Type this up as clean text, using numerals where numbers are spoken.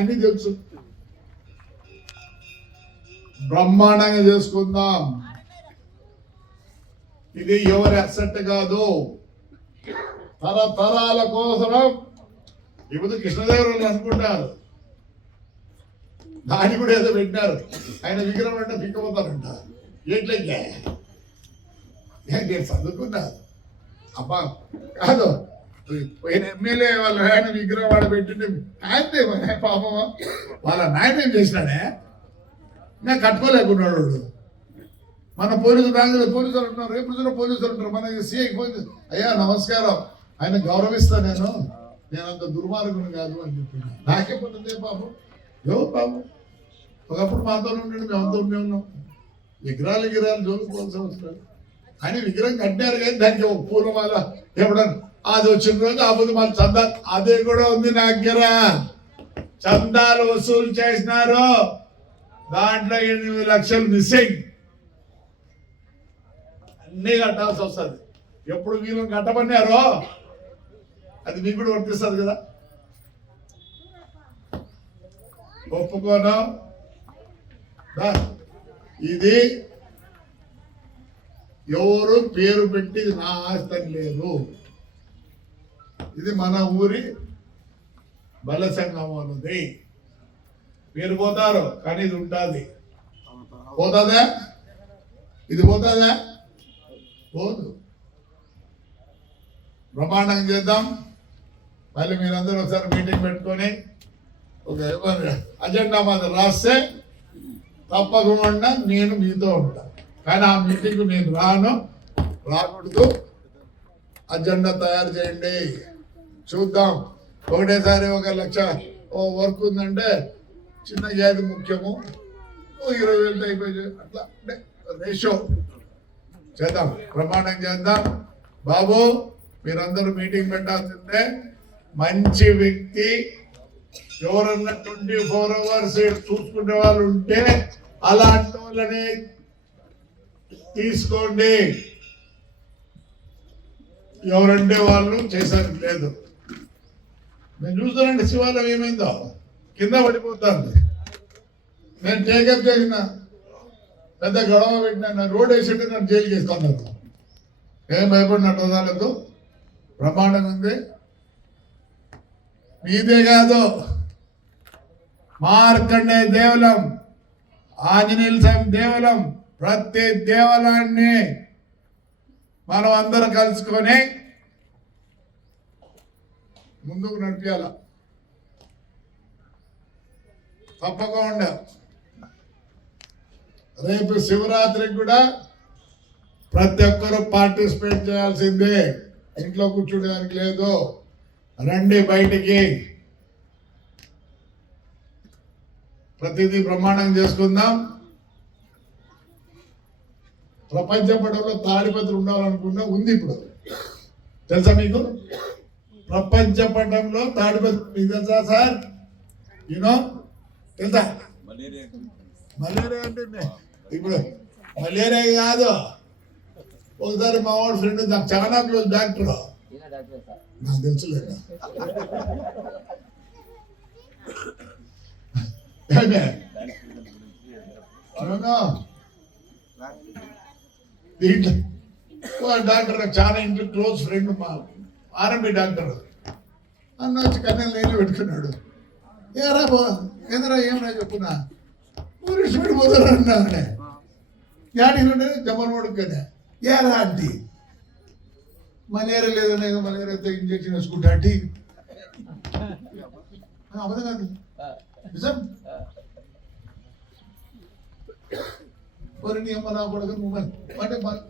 అన్ని తెలుసు. బ్రహ్మాండంగా చేసుకుందాం. ఇది ఎవరి అసెట్ కాదు, తరతరాల కోసం. ఇప్పుడు కృష్ణదేవరాయలు అనుకుంటారు, దాన్ని కూడా ఏదో పెట్టినారు. ఆయన విగ్రహం అంటే పిక్కపోతారంట. ఎట్లయితే నేను చదువుకున్నారు అబ్బా కాదు, ఎమ్మెల్యే వాళ్ళ ఆయన విగ్రహం వాడు పెట్టింటే ఆయన పాపం వాళ్ళ నాయన ఏం చేసినాడే, నేను కట్టుకోలేకున్నాడు. మన పోలీసు బ్యాంకులో పోలీసులు ఉంటున్నారు, రేపు పోలీసులు ఉంటారు. మన సిఐ ఫోన్ అయ్యా నమస్కారం, ఆయన గౌరవిస్తా, నేను అంత దుర్మార్గుని కాదు అని చెప్పిన. నాకే పడుతుంది బాబు, ఎవరు బాబు ఒకప్పుడు మాతో ఉండండి, మేమంతా ఉండే ఉన్నాం. విగ్రహాలు జోలుకోవాల్సిన అవసరం. ఆయన విగ్రహం కట్టినారు కానీ దానికి ఒక పూలమాల ఎప్పుడన్నా అది వచ్చిన రోజు అప్పుడు మన చందా అదే కూడా ఉంది నా దగ్గర. చందాలు వసూలు చేసినారు, దాంట్లో 8 లక్షలు మిస్సింగ్. అన్నీ కట్టాల్సి వస్తుంది. ఎప్పుడు వీళ్ళని కట్టమన్నారో అది మీకు కూడా వర్తిస్తుంది కదా. ఒప్పుకోను. ఇది ఎవరు పేరు పెట్టి నా ఆస్తి లేదు, ఇది మన ఊరి బల సంఘం వాళ్ళది. మీరు పోతారు కానీ ఇది ఉంటుంది. పోతుందా? ఇది పోతుందా? పోదు. బ్రహ్మాండంగా చేద్దాం. మళ్ళీ మీరందరూ ఒకసారి మీటింగ్ పెట్టుకొని ఒక అజెండా మాత్రం రాస్తే తప్పకుండా నేను మీతో ఉంటాను. కానీ ఆ మీటింగ్ నేను రాకూడదు. అజెండా తయారు చేయండి, చూద్దాం. ఒకటేసారి 1 లక్ష వర్క్ ఉందంటే చిన్న ఏది ముఖ్యము, 20,000 అయిపోయి అట్లా అంటే రేషియో చేద్దాం. ప్రమాణం చేద్దాం. బాబు మీరందరూ మీటింగ్ పెట్టాల్సిందే. మంచి వ్యక్తి ఎవరన్నా 24 అవర్స్ చూసుకునే వాళ్ళు ఉంటే అలాంటి వాళ్ళని తీసుకోండి. ఎవరంటే వాళ్ళు చేశారు లేదు. నేను చూస్తానండి శివాలయం ఏమైందో కింద పడిపోతాను. నేను టేకప్ చేసిన పెద్ద గొడవ పెట్టిన రోడ్ వేసింటే నన్ను జైలుకి వేసుకున్నారు. ఏం భయపడినట్టు వదలదు. బ్రహ్మాండంగా ఉంది. మీదే కాదు, మార్కండే దేవలం, ఆంజనేయుల స్వామి దేవలం, ప్రతి దేవాలయాన్ని మనం అందరూ కలుసుకొని ముందుకు నడిపించాల. తప్పకుండా రేపు శివరాత్రికి కూడా ప్రతి ఒక్కరూ పార్టిసిపేట్ చేయాల్సిందే. ఇంట్లో కూర్చోడానికి లేదు, రండి బయటికి. ప్రతిదీ బ్రహ్మాండం చేసుకుందాం. ప్రపంచ పటంలో తాడిపత్రి ఉండాలనుకున్నా ఉంది. ఇప్పుడు తెలుసా మీకు? ప్రపంచ పటంలో తాడిపత్రి మీకు తెలుసా సార్? యూనో తెలుసా? మలేరియా అంటే ఇప్పుడు మలేరియా కాదు. ఒకసారి మా వాడు ఫ్రెండ్ నాకు చాలా క్లోజ్ డాక్టర్, నాకు తెలుసులేదు. డాక్టర్ నాకు చాలా ఇంటి క్లోజ్ ఫ్రెండ్, మా ఆర్ఎంపీ డాక్టర్. అన్న వచ్చి కన్నెలు నీళ్ళు పెట్టుకున్నాడు. ఏరా బో ఏదరా ఏమన్నా చెప్పున్నా ఊరిసిపెట్టి పోతారన్నా యాడికి జమ్మన్ పడుకునే. ఏరా ఆంటీ మలేరియా లేదన్నా, మలేరియాతో ఇంజక్షన్ వేసుకుంటా ఆంటీ. అబద్ధం కాదు, నిజం. నీ అమ్మ నా కొడుకు అంటే